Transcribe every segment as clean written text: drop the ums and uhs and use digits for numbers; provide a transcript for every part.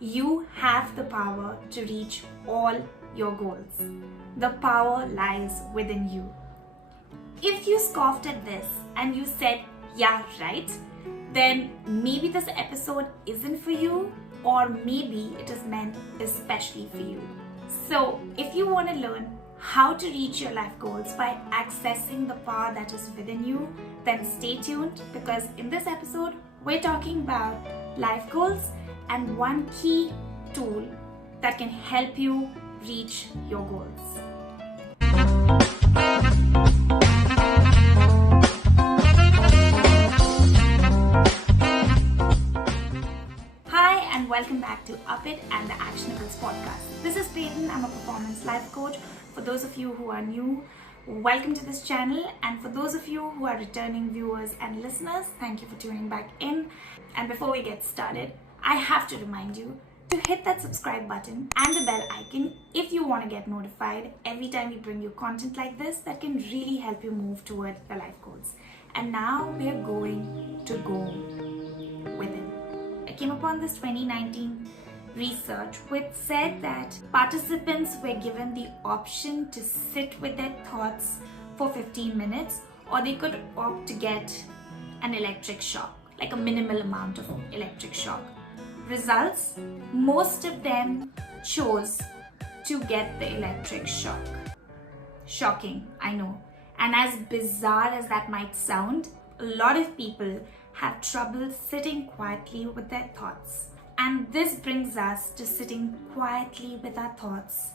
You have the power to reach all your goals. The power lies within you. If you scoffed at this and you said, yeah, right, then maybe this episode isn't for you, or maybe it is meant especially for you. So, if you want to learn how to reach your life goals by accessing the power that is within you, then stay tuned, because in this episode, we're talking about life goals and one key tool that can help you reach your goals. Welcome back to Up It and the Actionables podcast. This is Peyton. I'm a performance life coach. For those of you who are new, welcome to this channel. And for those of you who are returning viewers and listeners, thank you for tuning back in. And before we get started, I have to remind you to hit that subscribe button and the bell icon if you want to get notified every time we bring you content like this that can really help you move toward your life goals. And now we are going to go within. I came upon this 2019 research which said that participants were given the option to sit with their thoughts for 15 minutes, or they could opt to get an electric shock, like a minimal amount of electric shock. Results, most of them chose to get the electric shock. Shocking, I know. And as bizarre as that might sound, a lot of people have trouble sitting quietly with their thoughts. And this brings us to sitting quietly with our thoughts,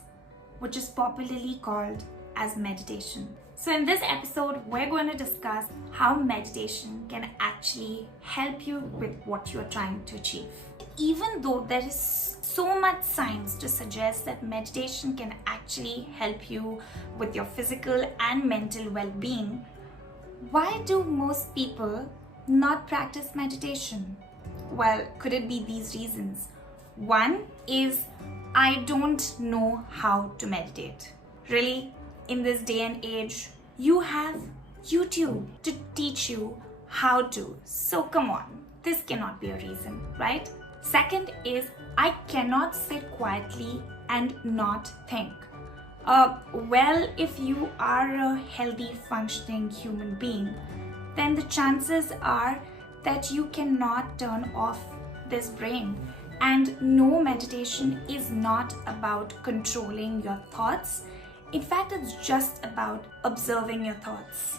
which is popularly called as meditation. So in this episode, we're going to discuss how meditation can actually help you with what you're trying to achieve. Even though there is so much science to suggest that meditation can actually help you with your physical and mental well-being, why do most people not practice meditation? Well, could it be these reasons? One is, I don't know how to meditate. Really, in this day and age, you have YouTube to teach you how to. So come on, this cannot be a reason, right? Second is, I cannot sit quietly and not think. Well, if you are a healthy, functioning human being, then the chances are that you cannot turn off this brain. And no, meditation is not about controlling your thoughts. In fact, it's just about observing your thoughts.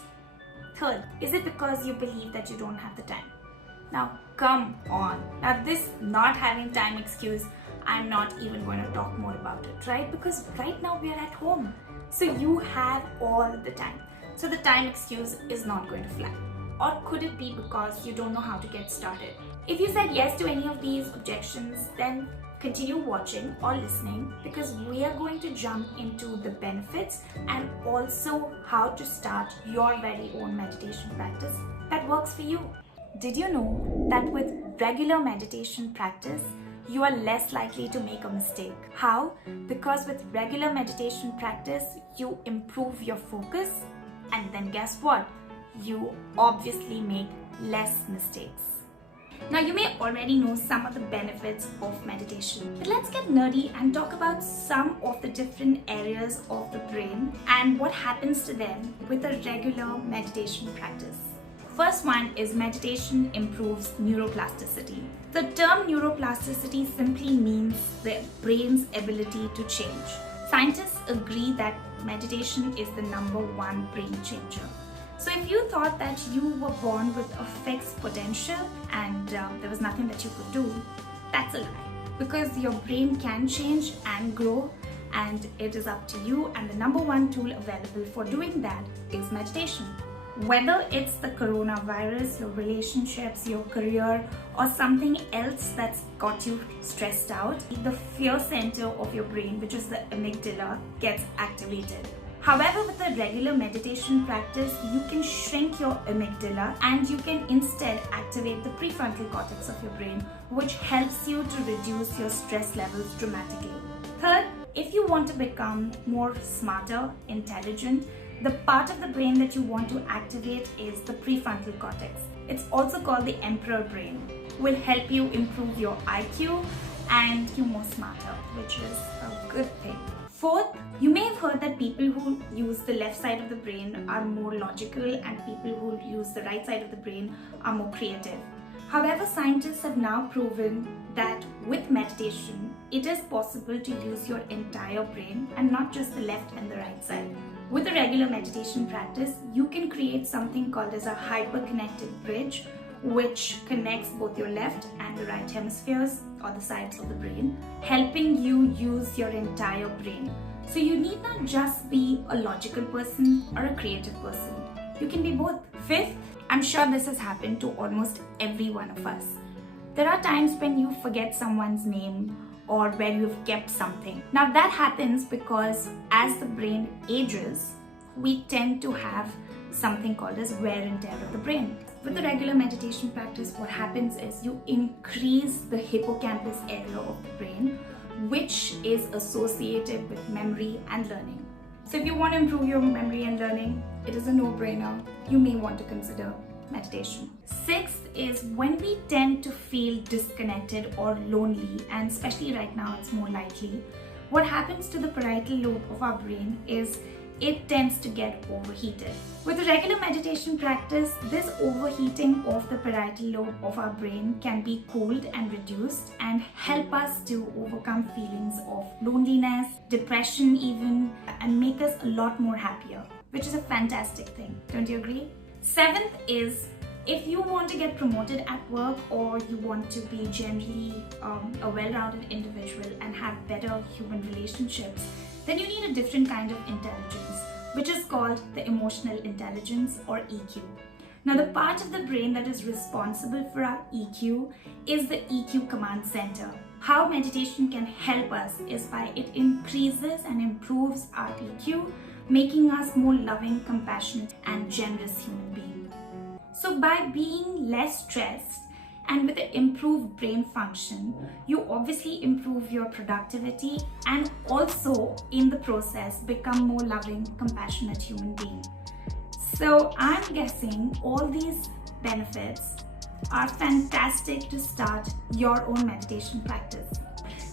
Third, is it because you believe that you don't have the time? Now, come on. Now, this not having time excuse, I'm not even going to talk more about it, right? Because right now we are at home. So you have all the time. So the time excuse is not going to fly. Or could it be because you don't know how to get started? If you said yes to any of these objections, then continue watching or listening, because we are going to jump into the benefits and also how to start your very own meditation practice that works for you. Did you know that with regular meditation practice, you are less likely to make a mistake? How? Because with regular meditation practice, you improve your focus, and then guess what? You obviously make less mistakes. Now, you may already know some of the benefits of meditation, but let's get nerdy and talk about some of the different areas of the brain and what happens to them with a regular meditation practice. First one is meditation improves neuroplasticity. The term neuroplasticity simply means the brain's ability to change. Scientists agree that meditation is the #1 brain changer. So if you thought that you were born with a fixed potential and there was nothing that you could do, that's a lie. Because your brain can change and grow, and it is up to you, and the #1 tool available for doing that is meditation. Whether it's the coronavirus, your relationships, your career, or something else that's got you stressed out, the fear center of your brain, which is the amygdala, gets activated. However, with a regular meditation practice, you can shrink your amygdala and you can instead activate the prefrontal cortex of your brain, which helps you to reduce your stress levels dramatically. Third, if you want to become more smarter, intelligent, the part of the brain that you want to activate is the prefrontal cortex. It's also called the emperor brain. Will help you improve your IQ and you're more smarter, which is a good thing. Fourth, you may have heard that people who use the left side of the brain are more logical and people who use the right side of the brain are more creative. However, scientists have now proven that with meditation, it is possible to use your entire brain and not just the left and the right side. With a regular meditation practice, you can create something called as a hyper-connected bridge, which connects both your left and the right hemispheres or the sides of the brain, helping you use your entire brain. So you need not just be a logical person or a creative person. You can be both. Fifth, I'm sure this has happened to almost every one of us. There are times when you forget someone's name or where you've kept something. Now that happens because as the brain ages, we tend to have something called as wear and tear of the brain. With the regular meditation practice, what happens is you increase the hippocampus area of the brain, which is associated with memory and learning. So if you want to improve your memory and learning, it is a no-brainer. You may want to consider meditation. Sixth is when we tend to feel disconnected or lonely, and especially right now it's more likely, what happens to the parietal lobe of our brain is it tends to get overheated. With a regular meditation practice, this overheating of the parietal lobe of our brain can be cooled and reduced and help us to overcome feelings of loneliness, depression even, and make us a lot more happier, which is a fantastic thing. Don't you agree? Seventh is if you want to get promoted at work or you want to be generally a well-rounded individual and have better human relationships, then you need a different kind of intelligence, which is called the emotional intelligence or EQ. Now, the part of the brain that is responsible for our EQ is the EQ command center. How meditation can help us is by it increases and improves our EQ, making us more loving, compassionate, and generous human beings. So by being less stressed and with the improved brain function, you obviously improve your productivity and also in the process become more loving, compassionate human being. So I'm guessing all these benefits are fantastic to start your own meditation practice.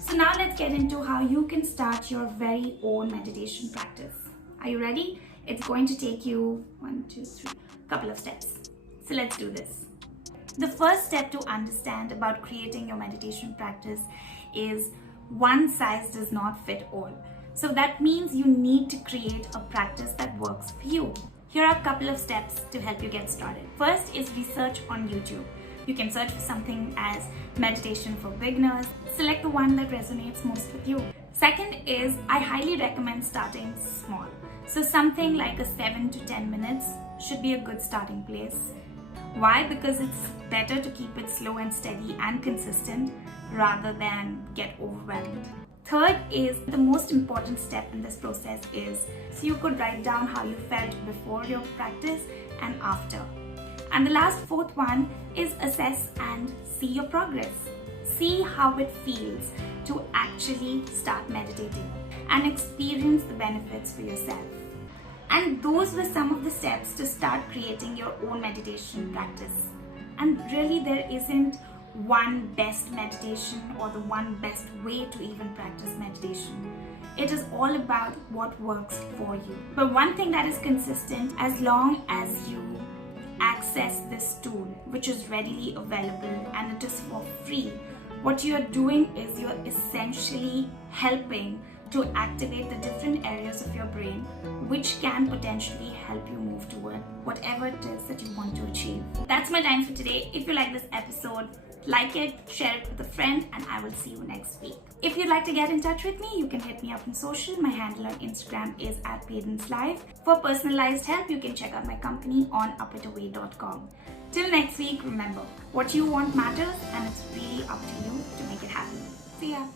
So now let's get into how you can start your very own meditation practice. Are you ready? It's going to take you a couple of steps. So let's do this. The first step to understand about creating your meditation practice is one size does not fit all. So that means you need to create a practice that works for you. Here are a couple of steps to help you get started. First is research on YouTube. You can search for something as meditation for beginners. Select the one that resonates most with you. Second is I highly recommend starting small. So something like a 7 to 10 minutes should be a good starting place. Why? Because it's better to keep it slow and steady and consistent rather than get overwhelmed. Third is the most important step in this process is so you could write down how you felt before your practice and after. And the last fourth one is assess and see your progress. See how it feels to actually start meditating and experience the benefits for yourself. And those were some of the steps to start creating your own meditation practice. And really there isn't one best meditation or the one best way to even practice meditation. It is all about what works for you. But one thing that is consistent, as long as you access this tool, which is readily available and it is for free, what you are doing is you're essentially helping to activate the different areas of your brain which can potentially help you move toward whatever it is that you want to achieve. That's my time for today. If you like this episode, like it, share it with a friend, and I will see you next week. If you'd like to get in touch with me, you can hit me up on social. My handle on Instagram is @PadensLive. For personalized help, you can check out my company on upitaway.com. Till next week, remember, what you want matters and it's really up to you to make it happen. See ya.